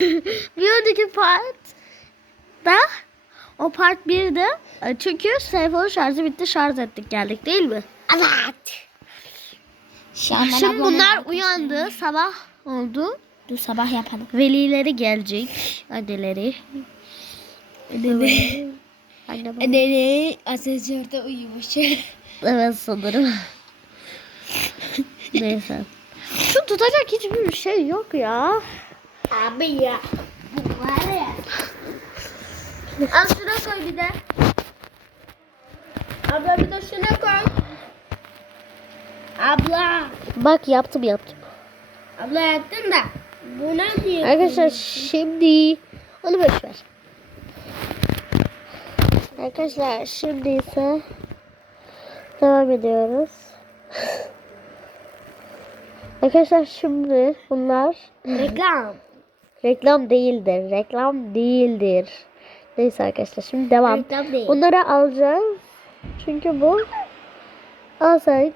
bir önceki part da o part 1'de e, çünkü telefonun şarjı bitti şarj ettik geldik değil mi? Evet. Şu an ben Şimdi bunlar uyandı sabah oldu. Dur sabah yapalım. Velileri gelecek. Anneleri. Anneleri. Anne baba. Nene asansörde uyumuş. Evet sanırım. Neyse. Şu tutacak hiçbir şey yok ya. Abi ya. Bu var ya. Al şuna koy bir de. Abla bir de şuna koy. Abla. Bak yaptım yaptım. Abla yaptın da. Bu ne? Arkadaşlar şimdi onu boş ver. Arkadaşlar şimdi ise devam ediyoruz. Arkadaşlar şimdi bunlar Reklam. Reklam değildir. Reklam değildir. Neyse arkadaşlar şimdi devam. Reklam değil. Bunları alacağız. Çünkü bu al sen.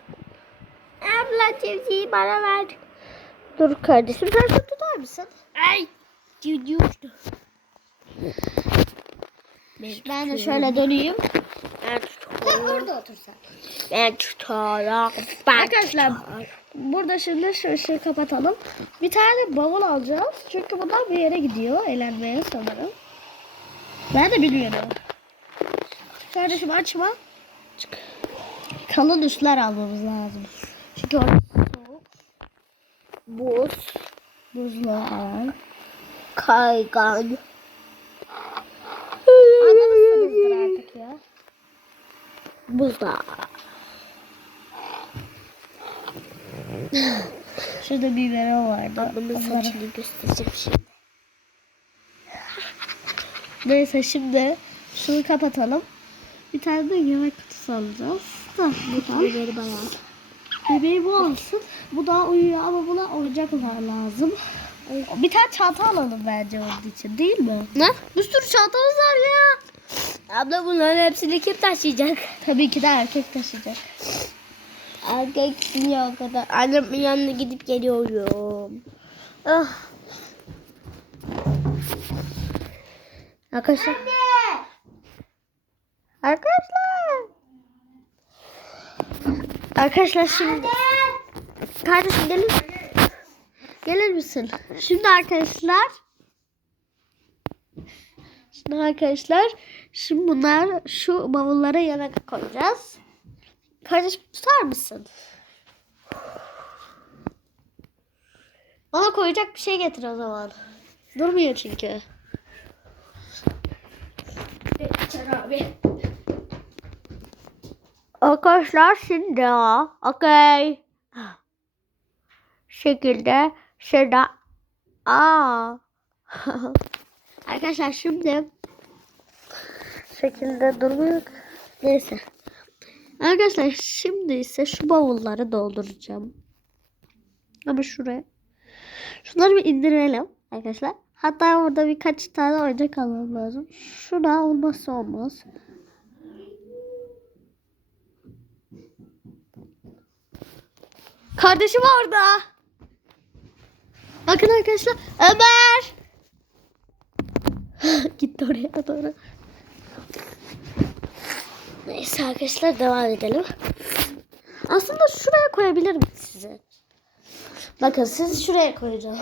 Abla tepsiyi bana ver. Dur kardeşim sen tutar mısın? Ay. Düştü. Ben de şöyle döneyim. Ben Sen orada otursan. Ben tutarım. Arkadaşlar burada şimdi şu ışığı kapatalım. Bir tane bavul alacağız. Çünkü bunlar bir yere gidiyor. Eğlenmeye sanırım. Ben de bilmiyorum. Kardeşim açma. Çık. Kalın üstler almamız lazım. Çünkü orada soğuk. Buz. Buzlu alan. Kaygan. Anlamışsınızdır artık ya. Buzda. Şurada bir bibero vardı. Ablamın saçını göstereceğim şimdi. Neyse şimdi şunu kapatalım. Bir tane de yemek kutusu alacağız. Buradan. Biberi bayağı. Bebeği bu alsın. Bu daha uyuyor ama buna oyuncaklar lazım. Bir tane çanta alalım bence onun için değil mi? Ne? Bir sürü çantamız var ya. Abla bunların hepsini kim taşıyacak? Tabii ki de erkek taşıyacak. Erkek o kadar? Annemin yanına gidip geliyorum. Ah. Arkadaşlar. Arkadaşlar. Arkadaşlar şimdi. Kardeşim gelin. Gelir misin? Şimdi arkadaşlar. Şimdi arkadaşlar. Şimdi bunlar şu bavullara yemek koyacağız. Kardeşim tutar mısın? Bana koyacak bir şey getir o zaman. Durmuyor çünkü. abi. Arkadaşlar şimdi okey. Şekilde şurada. Aa. Arkadaşlar şimdi şekilde durmuyor. Neyse. Arkadaşlar şimdi ise şu bavulları dolduracağım. Ama şuraya. Şunları bir indirelim arkadaşlar. Hatta orada birkaç tane oyuncak almam lazım. Şurada olmazsa olmaz. Kardeşim orada. Bakın arkadaşlar. Ömer. Gitti oraya doğru. Neyse arkadaşlar devam edelim. Aslında şuraya koyabilirim size. Bakın siz şuraya koyacağım.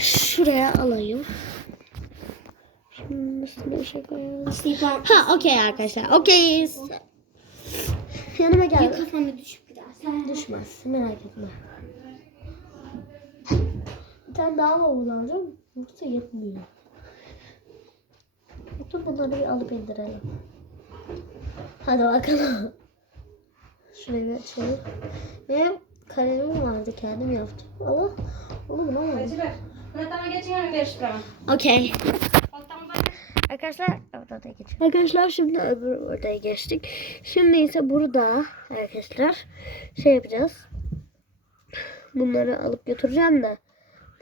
Şuraya alayım. Şunun üstüne bir şey koyalım. Ha okey arkadaşlar. Okeyiz. Yanıma gel. Kafanı düşüp biraz. Düşmez. Merak etme. Bir tane daha bavul alacağım. Yoksa yetmiyor. Bütün bunları bir alıp indirelim. Hadi bakalım. Şuraya bir açalım. Benim kalemim vardı. Kendim yaptım. Ama onu bulamadım. Okey. Arkadaşlar orada da geçelim. Arkadaşlar şimdi öbür odaya geçtik. Şimdi ise burada arkadaşlar şey yapacağız. Bunları alıp götüreceğim de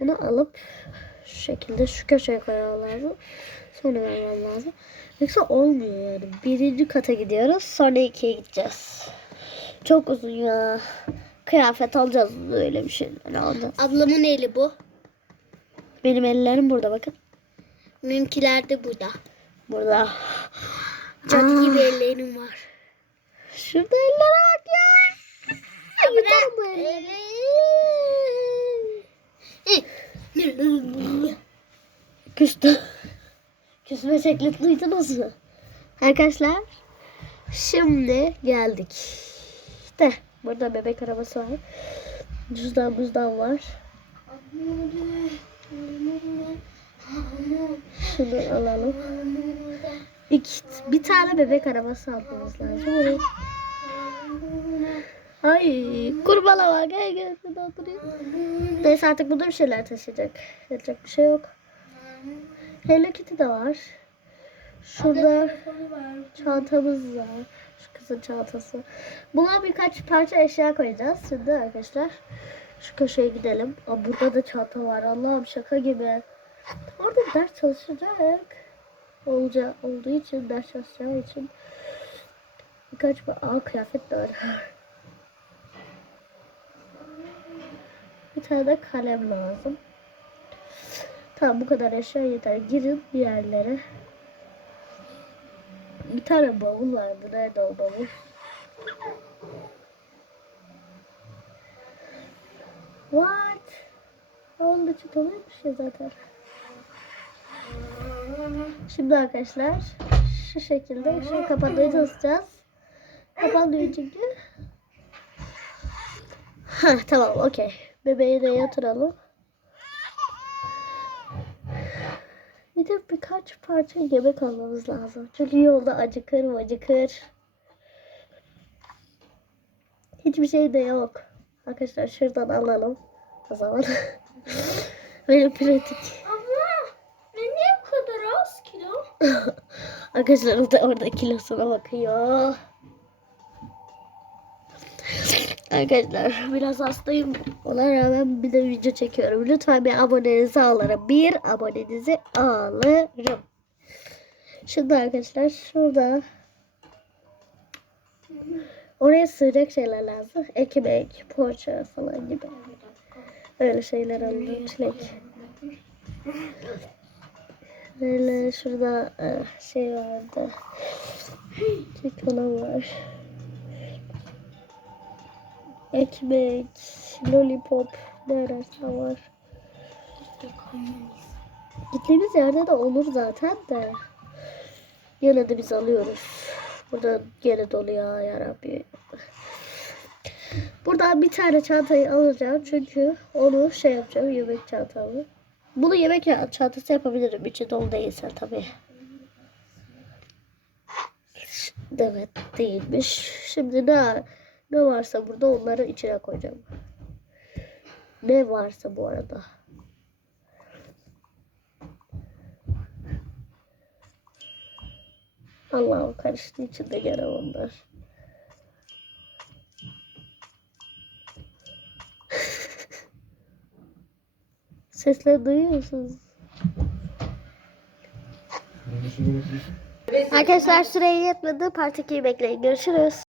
bunu alıp şu şekilde şu köşeye koymam lazım. Sonra vermem lazım. Yoksa olmuyor yani. Birinci kata gidiyoruz. Sonra ikiye gideceğiz. Çok uzun ya. Kıyafet alacağız öyle bir şeyler alacağız. Ablamın eli bu. Benim ellerim burada bakın. Benimkiler de burada. Burada. Cadı gibi ellerim var. Şurada ellere bak ya. Yutar bu elleri. Küstü. Küsme şekli duydunuz mu? Arkadaşlar şimdi geldik. De burada bebek arabası var. Cüzdan buzdan var. Şunu alalım. İki, bir tane bebek arabası almamız lazım. Ay kurbalama gel gel burada oturuyor. Neyse artık burada bir şeyler taşıyacak. Yapacak bir şey yok. Hello Kitty de var. Şurada çantamız var. Şu kızın çantası. Buna birkaç parça eşya koyacağız. Şimdi arkadaşlar şu köşeye gidelim. Aa, burada da çanta var. Allah'ım şaka gibi. Orada bir ders çalışacak. Olca, olduğu için, ders çalışacağı için birkaç Aa kıyafet de var. Bir tane de kalem lazım. Tamam bu kadar eşya yeter. Girin bir yerlere. Bir tane bavul vardı. Nerede o bavul? What? Onun da çıtılıymış ya zaten. Şimdi arkadaşlar şu şekilde şu kapatmayı çalışacağız. Kapanmıyor çünkü. Ha tamam okey. Bebeği de yatıralım. Bir de birkaç parça yemek almamız lazım. Çünkü yolda acıkır acıkır. Hiçbir şey de yok. Arkadaşlar şuradan alalım. O zaman. Benim pratik. Ama ben niye bu kadar az kilo? Arkadaşlar da orada kilosuna bakıyor. Arkadaşlar biraz hastayım. Ona rağmen bir de video çekiyorum. Lütfen bir abonenizi alırım. Bir abonenizi alırım. Şimdi arkadaşlar şurada oraya sığacak şeyler lazım. Ekmek, poğaça falan gibi. Öyle şeyler aldım. Çilek. Böyle şurada eh, şey vardı. Çikolata var. Ekmek, lollipop, ne ararsan var. Gittiğimiz yerde de olur zaten de. Yine de biz alıyoruz. Burada geri dolu ya yarabbi. Buradan bir tane çantayı alacağım çünkü onu şey yapacağım yemek çantamı. Bunu yemek çantası yapabilirim. İçi dolu değilse tabii. Evet değilmiş. Şimdi ne ne varsa burada onları içine koyacağım. Ne varsa bu arada. Allah'ım karıştı içinde gene onlar. Sesleri duyuyor musunuz? Arkadaşlar süreye yetmedi. Part 2'yi bekleyin. Görüşürüz.